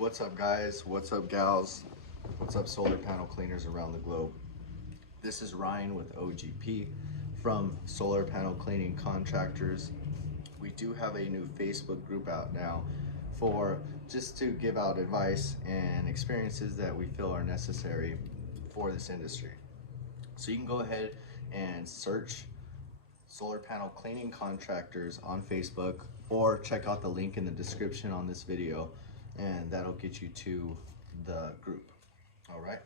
What's up, guys? What's up, gals? What's up, solar panel cleaners around the globe? This is Ryan with OGP from Solar Panel Cleaning Contractors. We do have a new Facebook group out now for just to give out advice and experiences that we feel are necessary for this industry. So you can go ahead and search Solar Panel Cleaning Contractors on Facebook, or check out the link in the description on this video, and that'll get you to the group. All right,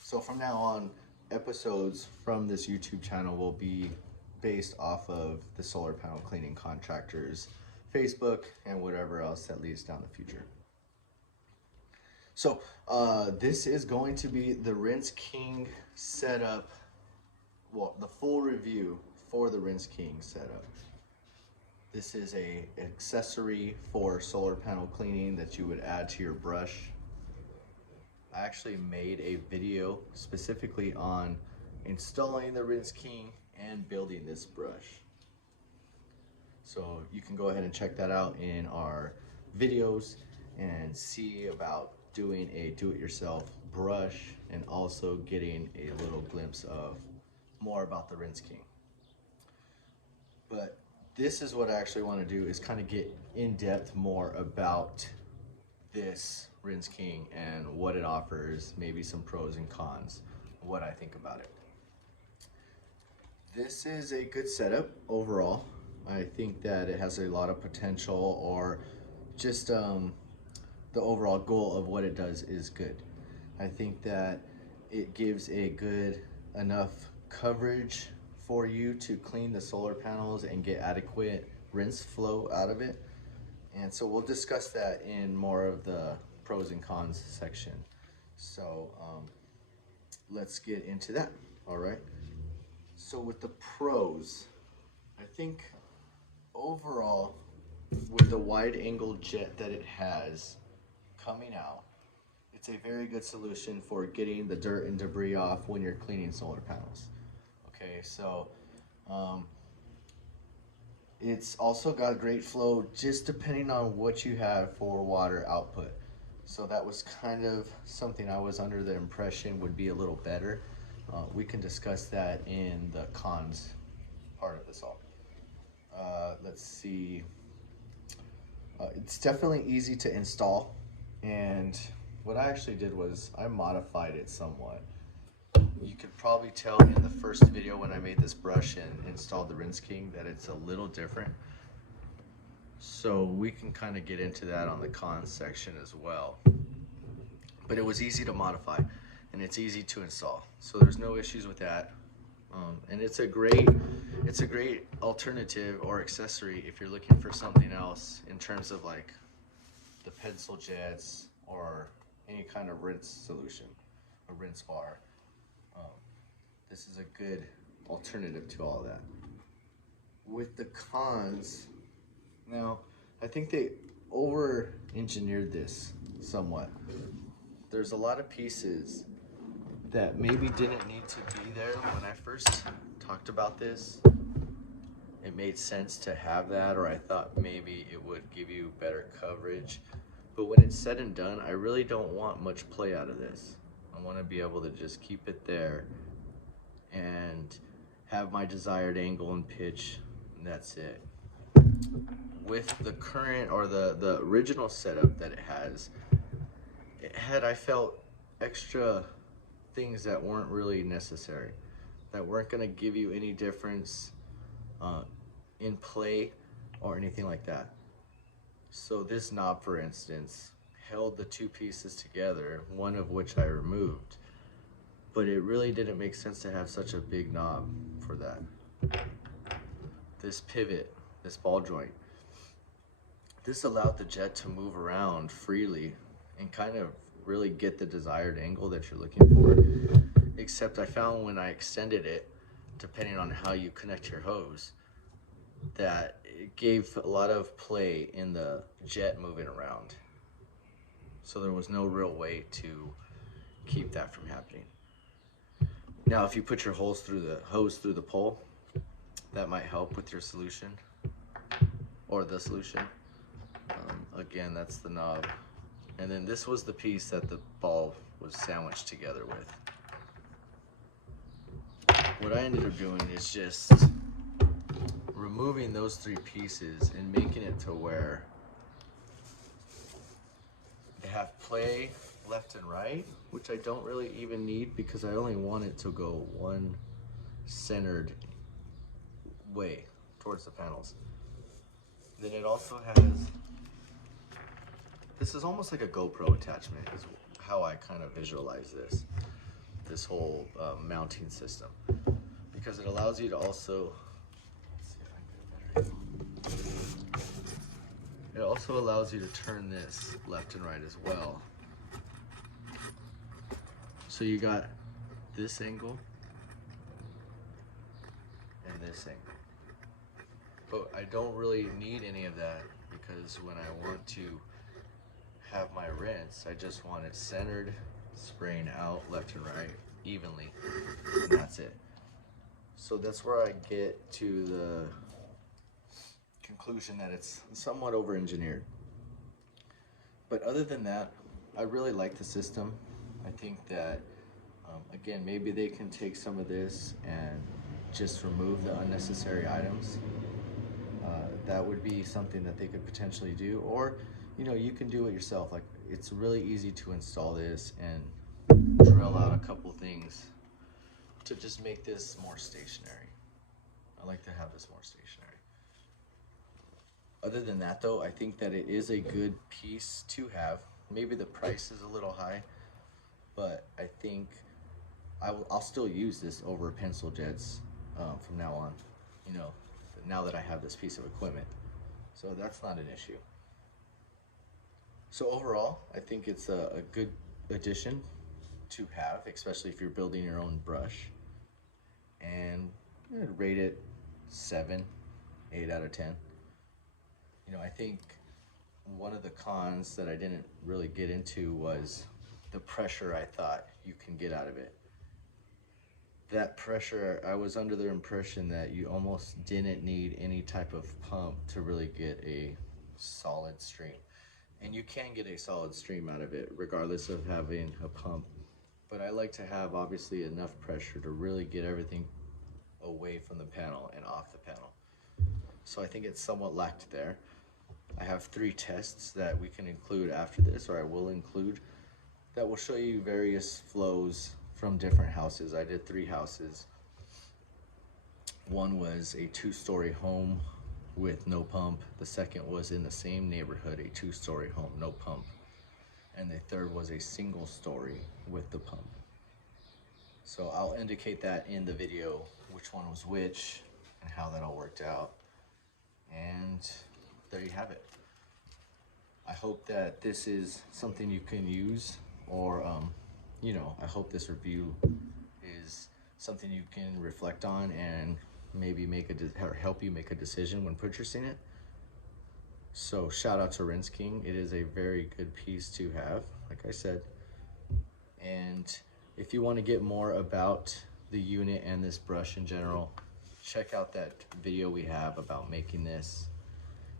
so from now on, episodes from this YouTube channel will be based off of the Solar Panel Cleaning Contractors Facebook and whatever else that leads down the future. So this is going to be the Rinse King setup, well, the full review for the Rinse King setup. This is an accessory for solar panel cleaning that you would add to your brush. I actually made a video specifically on installing the Rinse King and building this brush. So you can go ahead and check that out in our videos and see about doing a do-it-yourself brush and also getting a little glimpse of more about the Rinse King. But this is what I actually want to do, is kind of get in depth more about this Rinse King and what it offers, maybe some pros and cons, what I think about it. This is a good setup overall. I think that it has a lot of potential, or just the overall goal of what it does is good. I think that it gives a good enough coverage for you to clean the solar panels and get adequate rinse flow out of it. And so we'll discuss that in more of the pros and cons section. So let's get into that. All right. So with the pros, I think overall, with the wide angle jet that it has coming out, it's a very good solution for getting the dirt and debris off when you're cleaning solar panels. Okay, so it's also got great flow, just depending on what you have for water output. So that was kind of something I was under the impression would be a little better. We can discuss that in the cons part of this all. Let's see. It's definitely easy to install, and what I actually did was I modified it somewhat. You could probably tell in the first video when I made this brush and installed the Rinse King that it's a little different. So we can kind of get into that on the cons section as well. But it was easy to modify and it's easy to install. So there's no issues with that. And it's a great alternative or accessory if you're looking for something else in terms of like the pencil jets or any kind of rinse solution, a rinse bar. This is a good alternative to all that. With the cons, now I think they over-engineered this somewhat. There's a lot of pieces that maybe didn't need to be there. When I first talked about this, it made sense to have that, or I thought maybe it would give you better coverage. But when it's said and done, I really don't want much play out of this. I want to be able to just keep it there and have my desired angle and pitch, and that's it. With the current, or the original setup that it has, it had, I felt, extra things that weren't really necessary, that weren't going to give you any difference in play or anything like that. So this knob, for instance, held the two pieces together, one of which I removed, but it really didn't make sense to have such a big knob for that. This pivot, this ball joint, this allowed the jet to move around freely and kind of really get the desired angle that you're looking for. Except I found when I extended it, depending on how you connect your hose, that it gave a lot of play in the jet moving around. So there was no real way to keep that from happening. Now, if you put your hose through the pole, that might help with your solution, or the solution. Again, that's the knob And then this was the piece that the ball was sandwiched together with. What I ended up doing is just removing those 3 pieces and making it to where they have play left and right, which I don't really even need because I only want it to go one centered way towards the panels. Then it also has, this is almost like a GoPro attachment is how I kind of visualize this whole mounting system, because it allows you to also, let's see if I can get a better angle. It also allows you to turn this left and right as well. So you got this angle and this angle. But I don't really need any of that because when I want to have my rinse, I just want it centered, spraying out left and right evenly, and that's it. So that's where I get to the conclusion that it's somewhat over-engineered. But other than that, I really like the system. I think that, again, maybe they can take some of this and just remove the unnecessary items. That would be something that they could potentially do, or you can do it yourself. Like, it's really easy to install this and drill out a couple things to just make this more stationary. I like to have this more stationary. Other than that though, I think that it is a good piece to have. Maybe the price is a little high, but I think I'll still use this over pencil jets from now on, now that I have this piece of equipment. So that's not an issue. So overall, I think it's a good addition to have, especially if you're building your own brush. And I'd rate it 7, 8 out of 10. I think one of the cons that I didn't really get into was the pressure I thought you can get out of it. That pressure, I was under the impression that you almost didn't need any type of pump to really get a solid stream. And you can get a solid stream out of it regardless of having a pump. But I like to have obviously enough pressure to really get everything away from the panel and off the panel. So I think it's somewhat lacked there. I have 3 tests that we can include after this, or I will include, that will show you various flows from different houses. I did 3 houses. One was a 2-story home with no pump. The second was in the same neighborhood, a 2-story home, no pump. And the third was a single story with the pump. So I'll indicate that in the video, which one was which and how that all worked out. And there you have it. I hope that this is something you can use, or I hope this review is something you can reflect on and maybe help you make a decision when purchasing it. So shout out to Rinse King. It is a very good piece to have, like I said. And if you want to get more about the unit and this brush in general, check out that video we have about making this.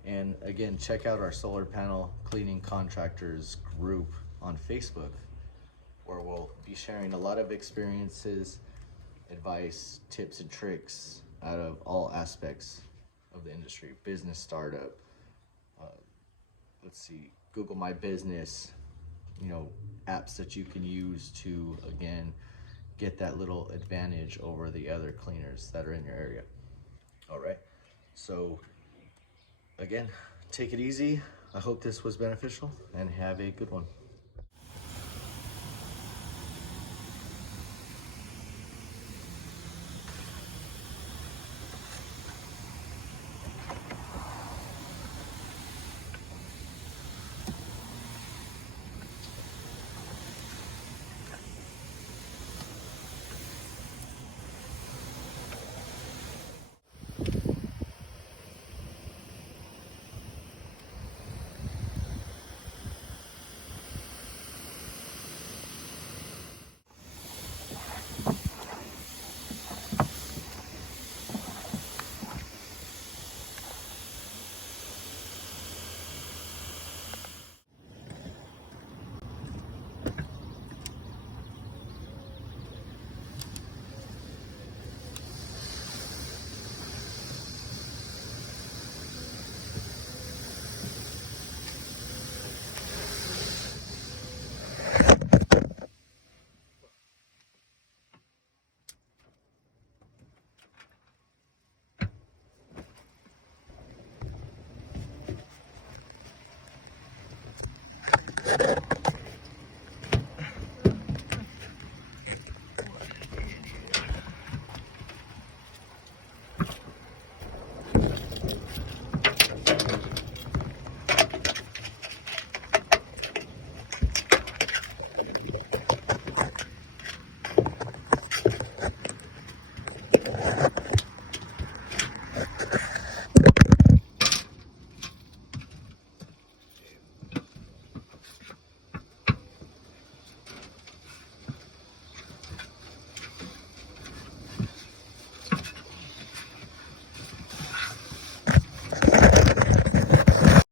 And again, check out our solar panel cleaning contractors group on Facebook, where we'll be sharing a lot of experiences, advice, tips and tricks out of all aspects of the industry. Business startup, Google My Business, apps that you can use to, again, get that little advantage over the other cleaners that are in your area. All right, so again, take it easy. I hope this was beneficial and have a good one.